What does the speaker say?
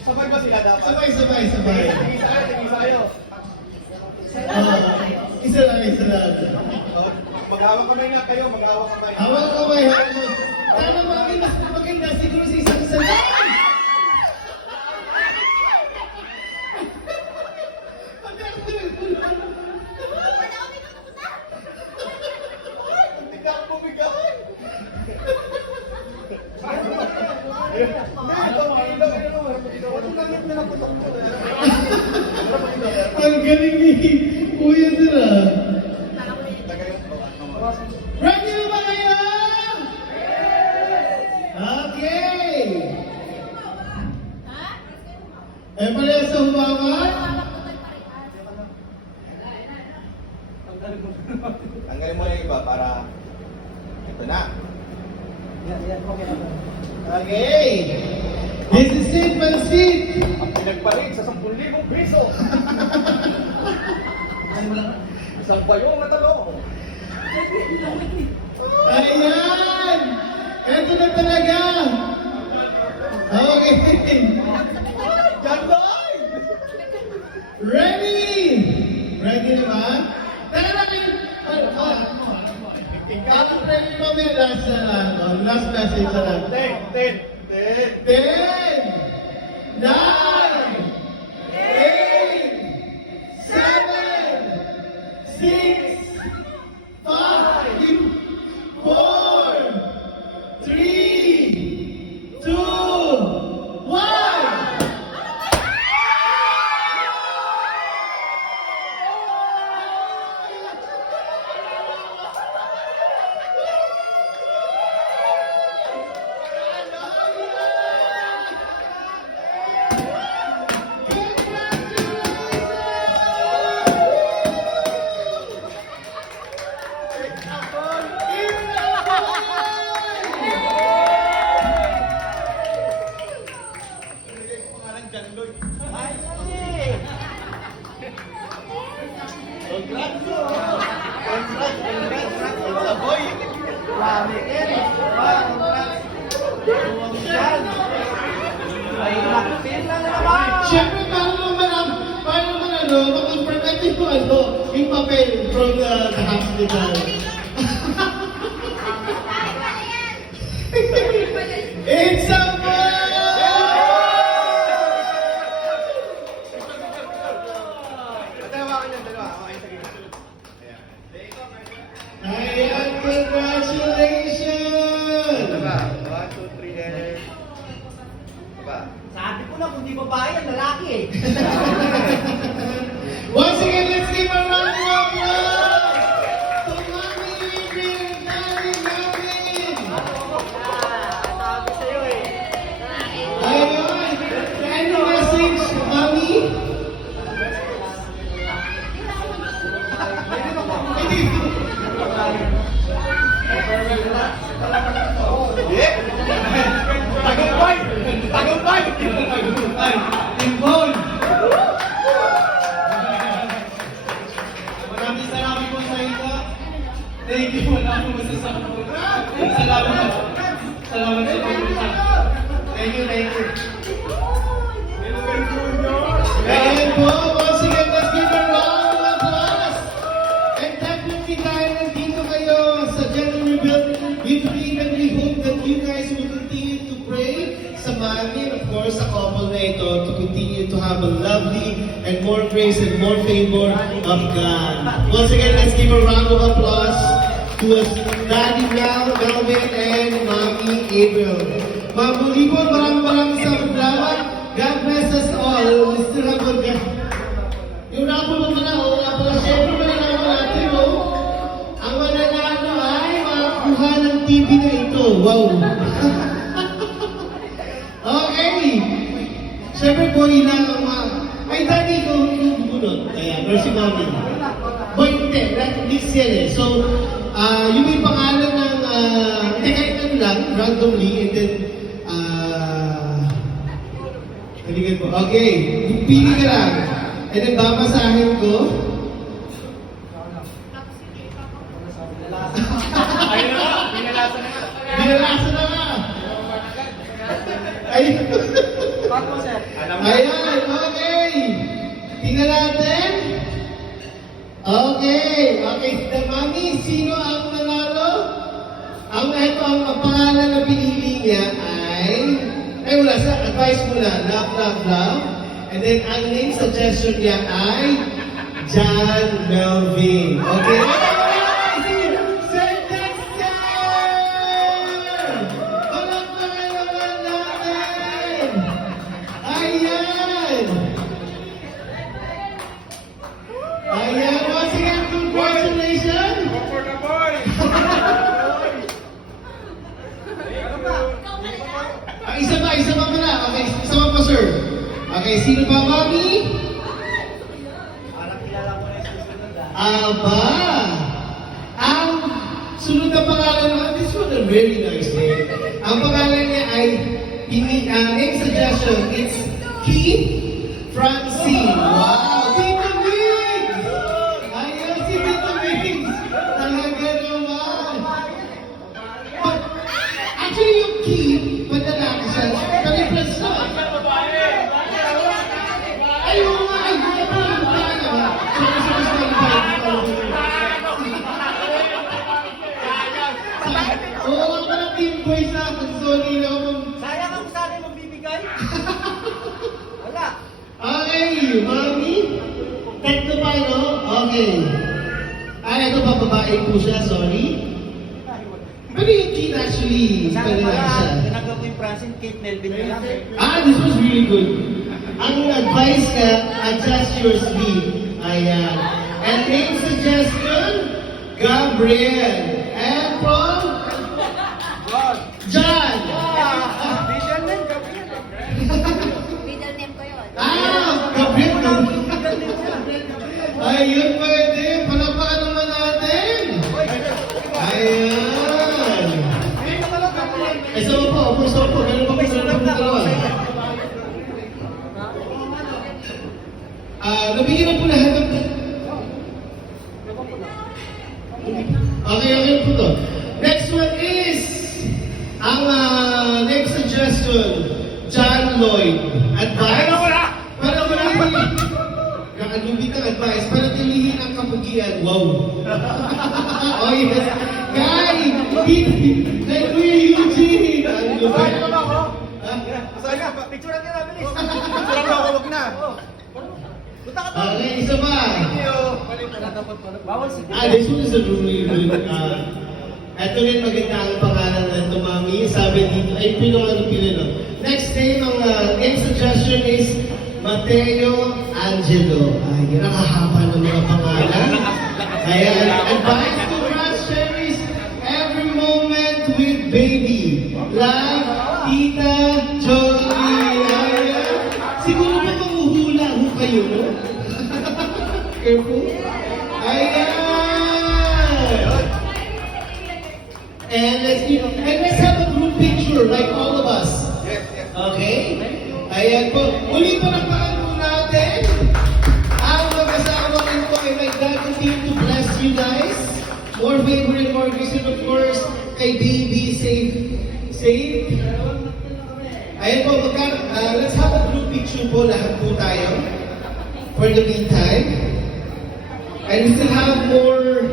Sabay ba sila dapat? Sabay. Tigisa kayo. Isa lang. Mag-hawak kamay nga kayo, mag-hawak kamay. Hawak kamay. Tama mas maganda siguro sa isang isa. Tignan mo, bigay. Ang galing ni Kuya Dira. Ready na ba kayo? Okay. Pala sa humawan? Tanggalin mo na yung iba para ito na. Okay. This is it, Pansit. Ang pinagpalit sa 10,000 piso. Isang bayong na talong. Ayan! Ito na talaga! Okay. Jandoy! Ready? Ready na ba? Tara na kayo! Bakit ready mo may last na lang? Last message na lang. 10, 9, 8, 7, 6, 5, 4, 3, 2, 1! Siyempre, paano naman mag-confirm yung papel from the hospital. It's a boy! Ayan, congratulations! Sabi ko na, kung di babae, ang lalaki eh. Once again, let's give a round of applause to Mami Adrian and Daddy Gavin! Sabi sa'yo eh. Ayun! Any message, Mami? Tagumpay! Timbol! Maraming salamat po sa inyo. Thank you. Wala akong masasabi po. Salamat sa pagpunta. Thank you. Ayan po, once again, let's give a round of applause! And definitely dahil nandito kayo sa General Rebuild, we believe and we hope that you guys will continue to pray sa Mami and of course sa couple na ito to continue to have a lovely and more grace and more favor of God. Once again, let's give a round of applause to us, Daddy Melvin and Mami April. Muli po, maraming salamat. God bless us all. Mr. Rabon, yung rapo mo na, syempre malalaman natin, ang mananalo ay makakuha ng TV na ito. Wow! Okay! Syempre po, ang ay, Daddy, kung bumunod. Kaya, pero si Mami. Boy, hindi. Mix yan eh. So, yung may pangalan ng, kahit ano lang, randomly, and then, Halika po. Okay. Pili ka lang. And then, babasahin ko. Ayun na nga. Binalasa na nga. Binalasa na nga. Ay. Papo, sir. Alam mo. Ayan, okay. Tingnan natin. Okay, okay. Mami, sino ang nanalo? Ang pangalan na pinili niya ay wala sa advice mo na, love. And then, ang name suggestion niya ay John Melvin. Okay? Sir Dexter! Palakpakan naman natin! Ayan! Ayan, once again, congratulations! Isa pa pala. Okay, isa pa sir. Okay, sino pa, mami? Parang kilala ko na yung susunod Aba! Ang sunod na pangalan naman, this one a very nice name. Ang pangalan niya ay, name suggestion, it's Keith Francine. Wow! Tito Migs! Ayan si Tito Migs! Talaga naman! But, actually yung Keith, madalaki siya. Pero yung Francine, ayaw nga, ay, oo, ako pala team boy sa akin. Sorry na ako. Sayang ang sana yung magbibigay. Wala. Okay, mami. Tatlo pa, no? Okay. Ay, ito pa, babae po siya. Sorry. Pero yung kid actually, Sana pala pala, siya. tinanggap ko yung Francine Kate Melvin na lang. This was really good. Ang advice ka, adjust your sleep. Ayan. And name suggestion, Gabriel. And from? John. Middle name, Gabriel. Middle name ko yun. Gabriel. Ayun, pwede. Palapakan naman natin. Ayan. Isa pa po. Meron pa po dalawa. Nabigyan na po lahat ng... Okay po to. Next one is ang next suggestion, John Lloyd. Advice? Para Nakagubit ang advice para tilihin ang kapugian. Wow! Oh yes! Guy! Like Kuya Eugene! Ang lupit. Saan ka? Picture natin na, bilis. Picture na ako, wag na. Punta ka to. Okay, isa pa. Bawal si This one is a really good. Ito rin maganda ang pangalan na ito, mami. Sabi dito, ay pinong no? Next name, ang name suggestion is Mateo Angelo. Ay, nakahaba ng mga pangalan. Kaya, advice to Russ cherish every moment with baby. Like Tita Jolie. Ayan. Siguro pa mamuhula ho kayo, no? Careful. Ayan. And let's have a group picture like all of us. Yes. Okay? Ayan po. Muli pa po natin. Ang mag-asawa rin po ay may God continue to bless you guys. More favor and more grace and of course, kay baby, safe. Ayan po, let's have a group picture po, lahat po tayo. For the meantime. And we still have more